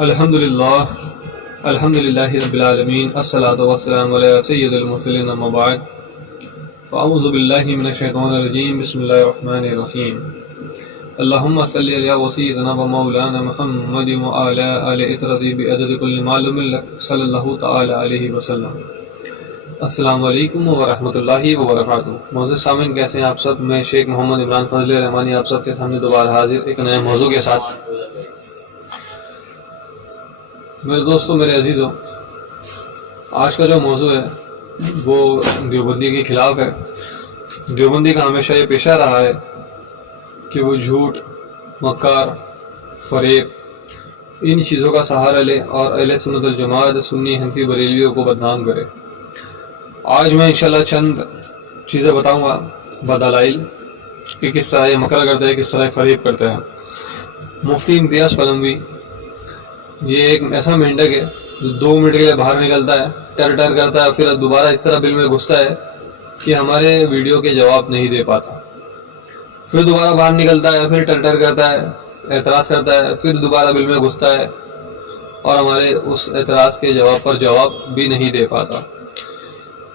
الحمدللہ رب العالمین الصلاۃ والسلام علی سید المرسلین اما بعد فاعوذ باللہ من الشیطان الرجیم بسم اللہ الرحمن الرحیم اللہم صلی علی وسیدنا و مولانا محمد وعلی آل اطرتی بعدد کل معلوم لک صلی اللہ تعالی علیہ وسلم۔ السلام علیکم ورحمۃ اللہ وبرکاتہ۔ معزز سامعین، کیسے ہیں آپ سب؟ میں شیخ محمد عمران فضل رحمانی آپ سب کے سامنے دوبارہ حاضر ایک نئے موضوع کے ساتھ۔ میرے دوستوں، میرے عزیزوں، آج کا جو موضوع ہے وہ دیوبندی کے خلاف ہے۔ دیوبندی کا ہمیشہ یہ پیشہ رہا ہے کہ وہ جھوٹ، مکار، فریب، ان چیزوں کا سہارا لے اور اہل سنت الجماعت سنی حنفی بریلویوں کو بدنام کرے۔ آج میں انشاءاللہ چند چیزیں بتاؤں گا بدلائل کہ کس طرح یہ مکر کرتا ہے، کس طرح یہ فریب کرتا ہے۔ مفتی امتیاز قلموی یہ ایک ایسا مینڈک ہے جو 2 منٹ کے لیے باہر نکلتا ہے، ٹر ٹر کرتا ہے، پھر دوبارہ اس طرح بل میں گھستا ہے کہ ہمارے ویڈیو کے جواب نہیں دے پاتا، پھر دوبارہ باہر نکلتا ہے، پھر ٹر ٹر کرتا ہے، اعتراض کرتا ہے، پھر دوبارہ بل میں گھستا ہے اور ہمارے اس اعتراض کے جواب پر جواب بھی نہیں دے پاتا۔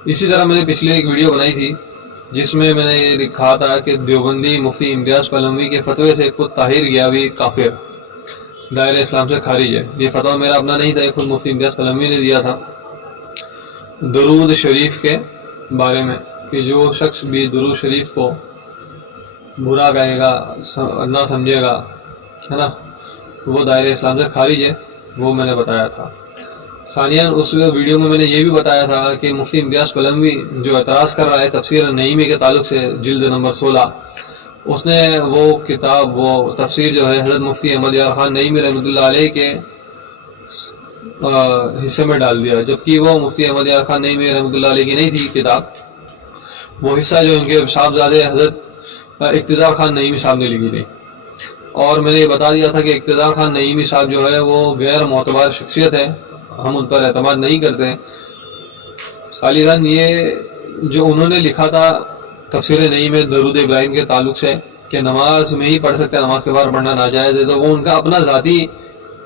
اسی طرح میں نے پچھلی ایک ویڈیو بنائی تھی جس میں میں نے یہ لکھا تھا کہ دیوبندی مفتی امتیاز قلموی کے فتوے سے خود طاہر گیاوی کافر، دائرہ اسلام سے خارج ہے۔ یہ فتویٰ میرا اپنا نہیں تھا، یہ خود مفتی امتیاز قلموی نے دیا تھا درود شریف کے بارے میں، کہ جو شخص بھی درود شریف کو برا کہے گا، نہ سمجھے گا، ہے نا، وہ دائرہ اسلام سے خارج ہے، وہ میں نے بتایا تھا۔ ثانیاً اس ویڈیو میں نے یہ بھی بتایا تھا کہ مفتی امتیاز قلموی جو اعتراض کر رہا ہے تفسیر نعیمی کے تعلق سے جلد نمبر 16، اس نے وہ کتاب، وہ تفسیر جو ہے حضرت مفتی احمد یار خان نعیمی رحمۃ اللہ علیہ کے حصے میں ڈال دیا، جبکہ وہ مفتی احمد یار خان نعیمی رحمۃ اللہ علیہ کی نہیں تھی کتاب۔ وہ حصہ جو ان کے صاحبزادے حضرت اقتدار خان نعیمی صاحب نے لکھی تھی، اور میں نے یہ بتا دیا تھا کہ اقتدار خان نعیمی صاحب جو ہے وہ غیر معتبر شخصیت ہے، ہم ان پر اعتماد نہیں کرتے۔ ثالثاً یہ جو انہوں نے لکھا تھا تفسیر نعیم میں درود ابراہیم کے تعلق سے کہ نماز میں ہی پڑھ سکتے ہیں، نماز کے بعد پڑھنا ناجائز ہے، تو وہ ان کا اپنا ذاتی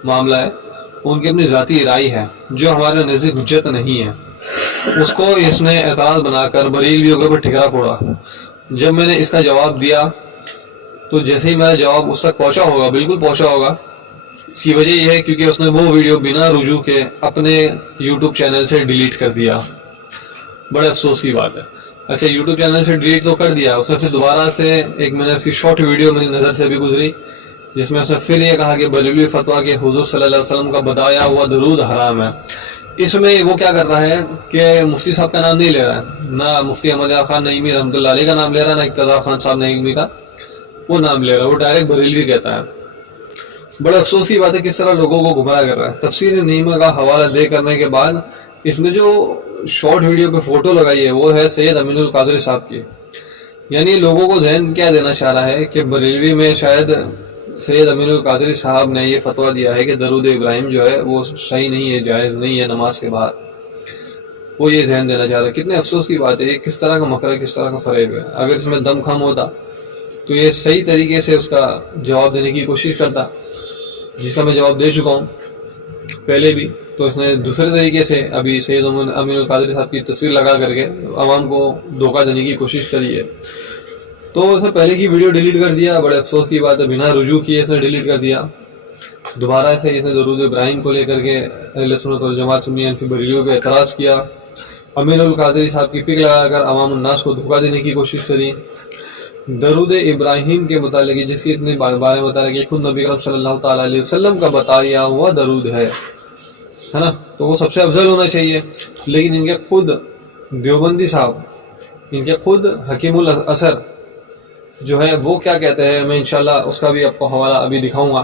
معاملہ ہے، ان کی اپنی ذاتی رائے ہے جو ہمارے نزدیک حجت نہیں ہے۔ اس کو اس نے اعتراض بنا کر بریلویوں کے اوپر ٹھکرا پھوڑا۔ جب میں نے اس کا جواب دیا تو جیسے ہی میرا جواب اس تک پہنچا ہوگا، بالکل پہنچا ہوگا، اس کی وجہ یہ ہے کیونکہ اس نے وہ ویڈیو بنا رجوع کے اپنے یوٹیوب چینل سے ڈیلیٹ کر دیا۔ بڑے افسوس کی بات ہے۔ اچھا، یوٹیوب چینل سے ڈیلیٹ تو کر دیا، اس نے پھر دوبارہ سے ایک میں نے اس کی شارٹ ویڈیو میری نظر سے بھی گزری جس میں اس نے پھر یہ کہا کہ بریلوی فتویٰ کے حضور صلی اللہ علیہ وسلم کا بتایا ہوا درود حرام ہے۔ اس میں وہ کیا کر رہا ہے کہ مفتی صاحب کا نام نہیں لے رہا ہے، نہ مفتی احمد یار خان نعیمی رحمۃ اللہ علیہ کا نام لے رہا ہے، نہ اقتدار خان صاحب نعیمی کا وہ نام لے رہا ہے، وہ ڈائریکٹ بریلوی کہتا ہے۔ بڑے افسوس کی بات ہے کس طرح لوگوں کو گمراہ کر رہا ہے۔ تفسیر نعیمہ کا حوالہ دے کرنے کے بعد اس میں جو شارٹ ویڈیو پہ فوٹو لگائی ہے وہ ہے سید امین القادری صاحب کی، یعنی لوگوں کو ذہن کیا دینا چاہ رہا ہے کہ بریلوی میں شاید سید امین القادری صاحب نے یہ فتویٰ دیا ہے کہ درود ابراہیم جو ہے وہ صحیح نہیں ہے، جائز نہیں ہے نماز کے بعد، وہ یہ ذہن دینا چاہ رہا ہے۔ کتنے افسوس کی بات ہے، یہ کس طرح کا مکر ہے، کس طرح کا فریب ہے۔ اگر اس میں دم خم ہوتا تو یہ صحیح طریقے سے اس کا جواب دینے کی کوشش کرتا، جس کا میں جواب دے چکا ہوں پہلے بھی، تو اس نے دوسرے طریقے سے ابھی سید امین القادری صاحب کی تصویر لگا کر کے عوام کو دھوکہ دینے کی کوشش کری ہے۔ تو اس نے پہلے کی ویڈیو ڈیلیٹ کر دیا، بڑے افسوس کی بات ہے، بنا رجوع کیے اس نے ڈیلیٹ کر دیا۔ دوبارہ سے اس نے درود ابراہیم کو لے کر کے اہل سنت والجماعت سنی حنفی بریلویوں پہ اعتراض کیا، امین القادری صاحب کی پک لگا کر عوام الناس کو دھوکہ دینے کی کوشش کری۔ درود ابراہیم کے متعلق جس کی اتنے بار بار بتایا کہ خود نبی کرم صلی اللہ تعالیٰ علیہ وسلم کا بتایا ہوا درود ہے نا، تو وہ سب سے افضل ہونا چاہیے، لیکن ان کے خود دیوبندی صاحب، ان کے خود حکیم الاثر جو ہے وہ کیا کہتے ہیں، میں انشاءاللہ اس کا بھی آپ کو حوالہ ابھی دکھاؤں گا۔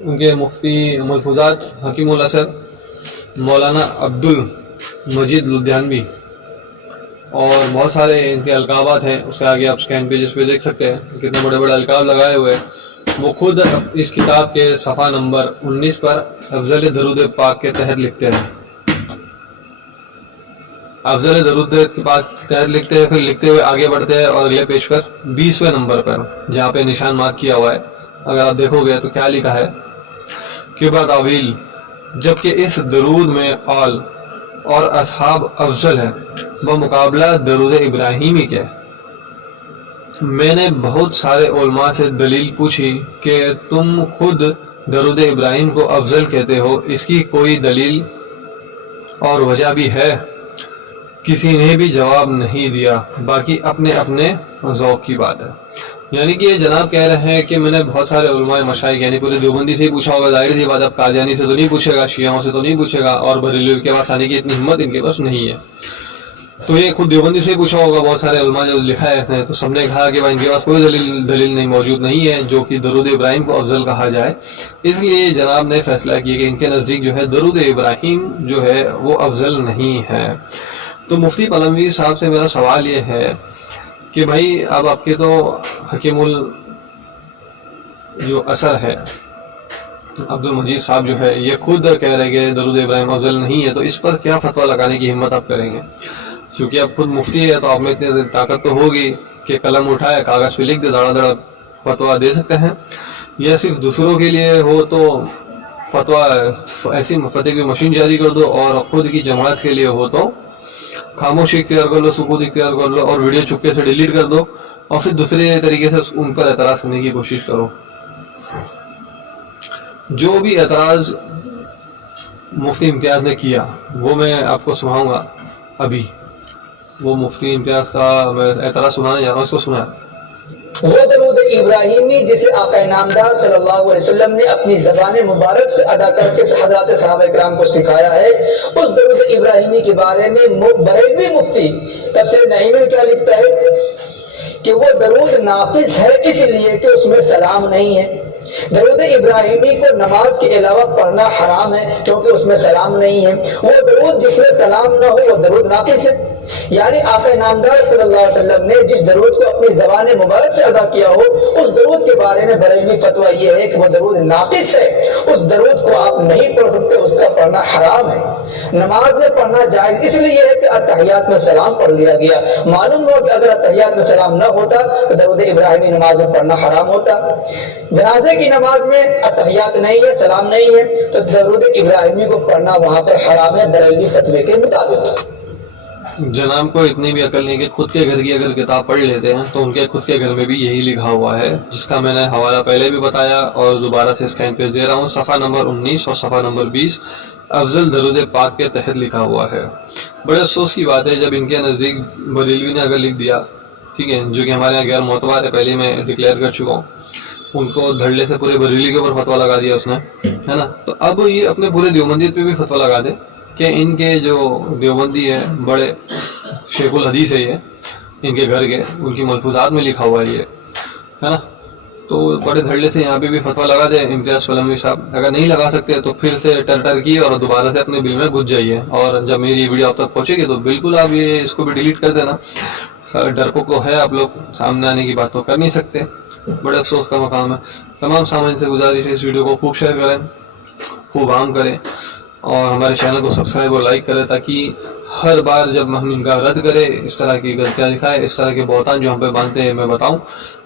ان کے مفتی ملفوظات حکیم الاثر مولانا عبد المجید لدھیانوی، اور بہت سارے ان کے القابات ہیں، اس کے آگے آپ سکین پیجز پہ دیکھ سکتے ہیں کتنے بڑے بڑے القاب لگائے ہوئے ہیں۔ وہ خود اس کتاب کے صفحہ نمبر 19 پر افضل درود پاک کے تحت لکھتے ہیں، افضل درود پاک کے تحت لکھتے ہیں، پھر لکھتے ہوئے آگے بڑھتے ہیں اور اگلے پیج پر 20ویں نمبر پر جہاں پہ نشان مارک کیا ہوا ہے اگر آپ دیکھو گے تو کیا لکھا ہے کہ بتاویل، جبکہ اس درود میں آل اور اصحاب افضل ہے بمقابلہ درود ابراہیمی کے۔ میں نے بہت سارے علماء سے دلیل پوچھی کہ تم خود درود ابراہیم کو افضل کہتے ہو، اس کی کوئی دلیل اور وجہ بھی ہے؟ کسی نے بھی جواب نہیں دیا، باقی اپنے اپنے ذوق کی بات ہے۔ یعنی کہ یہ جناب کہہ رہے ہیں کہ میں نے بہت سارے علماء مشائخ یعنی پورے دیوبندی سے ہی پوچھا ہوگا، ظاہر سی بات اب قادیانی سے تو نہیں پوچھے گا، شیعوں سے تو نہیں پوچھے گا، اور بریلوی کے پاس آنے کی اتنی ہمت ان کے پاس نہیں ہے، تو یہ خود دیوبندی سے ہی پوچھا ہوگا بہت سارے علماء جو لکھا ہے اس نے، تو سب نے کہا کہ ان کے پاس کوئی دلیل نہیں موجود نہیں ہے جو کہ درود ابراہیم کو افضل کہا جائے۔ اس لیے جناب نے فیصلہ کیا کہ ان کے نزدیک جو ہے درود ابراہیم جو ہے وہ افضل نہیں ہے۔ تو مفتی پلنوی صاحب سے میرا سوال یہ ہے کہ بھائی اب آپ کے تو حکیم جو اثر ہے عبد المجید صاحب جو ہے یہ خود کہہ رہے کہ درود ابراہیم افضل نہیں ہے، تو اس پر کیا فتویٰ لگانے کی ہمت آپ کریں گے؟ کیونکہ آپ خود مفتی ہے تو آپ میں اتنی طاقت تو ہوگی کہ قلم اٹھائے کاغذ پہ لکھ دے دڑا دڑا فتویٰ دے سکتے ہیں، یا صرف دوسروں کے لیے ہو تو فتویٰ ایسی فتوی کی مشین جاری کر دو، اور خود کی جماعت کے لیے ہو تو خاموشی اختیار کر لو، سکوت اختیار کر لو، اور ویڈیو چپکے سے ڈیلیٹ کر دو، اور پھر دوسرے طریقے سے ان پر اعتراض کرنے کی کوشش کرو۔ جو بھی اعتراض مفتی امتیاز نے کیا وہ میں آپ کو سناؤں گا ابھی، وہ مفتی امتیاز کا میں اعتراض سنانے جا رہا ہوں، اس کو سنا ہے۔ وہ درود ابراہیمی جسے آقا نامدار صلی اللہ علیہ وسلم نے اپنی زبان مبارک سے ادا کر کے حضرات صحابہ کرام کو سکھایا ہے، اس درود ابراہیمی کے بارے میں بریلوی مفتی تفسیر نعیم میں کیا لکھتا ہے کہ وہ درود ناقص ہے اس لیے کہ اس میں سلام نہیں ہے۔ درود ابراہیمی کو نماز کے علاوہ پڑھنا حرام ہے کیونکہ اس میں سلام نہیں ہے۔ وہ درود جس میں سلام نہ ہو وہ درود ناقص ہے۔ یعنی آقا نامدار صلی اللہ علیہ وسلم نے جس درود کو اپنی زبان مبارک سے ادا کیا ہو اس درود کے بارے میں بریلوی فتویٰ یہ ہے کہ وہ درود ناقص ہے، اس درود کو آپ نہیں پڑھ سکتے، اس کا پڑھنا حرام ہے۔ نماز میں پڑھنا جائز اس لیے ہے کہ اتحیات میں سلام پڑھ لیا گیا، معلوم ہو کہ اگر اتحیات میں سلام نہ ہوتا تو درود ابراہیمی نماز میں پڑھنا حرام ہوتا۔ جنازے کی نماز میں اتحیات نہیں ہے، سلام نہیں ہے، تو درود ابراہیمی کو پڑھنا وہاں پر حرام ہے بریلوی فتوے کے مطابق۔ جناب کو اتنی بھی عقل نہیں کہ خود کے گھر کی اگر کتاب پڑھ لیتے ہیں تو ان کے خود کے گھر میں بھی یہی لکھا ہوا ہے، جس کا میں نے حوالہ پہلے بھی بتایا اور دوبارہ سے اسکین پیج دے رہا ہوں، صفحہ نمبر 19 اور صفحہ نمبر 20 افضل درود پاک کے تحت لکھا ہوا ہے۔ بڑے افسوس کی بات ہے جب ان کے نزدیک بریلوی نے اگر لکھ دیا، ٹھیک ہے، جو کہ ہمارے یہاں غیر معتبر ہے، پہلے میں ڈکلیئر کر چکا ہوں، ان کو دھڑلے سے پورے بریلی کے اوپر فتویٰ لگا دیا اس نے، ہے نا، تو اب یہ اپنے پورے دیوبندیت پہ بھی فتویٰ لگا دے کہ ان کے جو دیوبندی ہے بڑے شیخ الحدیث ہے، یہ ان کے گھر کے ان کی ملفوظات میں لکھا ہوا ہے یہ، ہے نا، تو بڑے دھڑلے سے یہاں پہ بھی فتویٰ لگا دے امتیاز پلنوی صاحب۔ اگر نہیں لگا سکتے تو پھر سے ٹر کی اور دوبارہ سے اپنے بل میں گھس جائیے، اور جب میری ویڈیو آپ تک پہنچے گی تو بالکل آپ یہ اس کو بھی ڈیلیٹ کر دینا۔ ڈرپوک تو ہے آپ لوگ، سامنے آنے کی بات تو کر نہیں سکتے، بڑے افسوس کا مقام ہے۔ تمام سامعین سے گزارش ہے اس ویڈیو کو خوب شیئر کریں، خوب عام کریں، اور ہمارے چینل کو سبسکرائب اور لائک کریں تاکہ ہر بار جب ہم ان کا رد کریں، اس طرح کی غلطیاں دکھائے، اس طرح کے بہتان جو ہم پہ باندھتے ہیں میں بتاؤں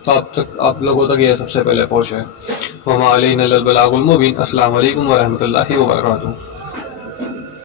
تو آپ لوگوں تک یہ سب سے پہلے پہنچے۔ وما علینا الا البلاغ المبین۔ السلام علیکم ورحمۃ اللہ وبرکاتہ۔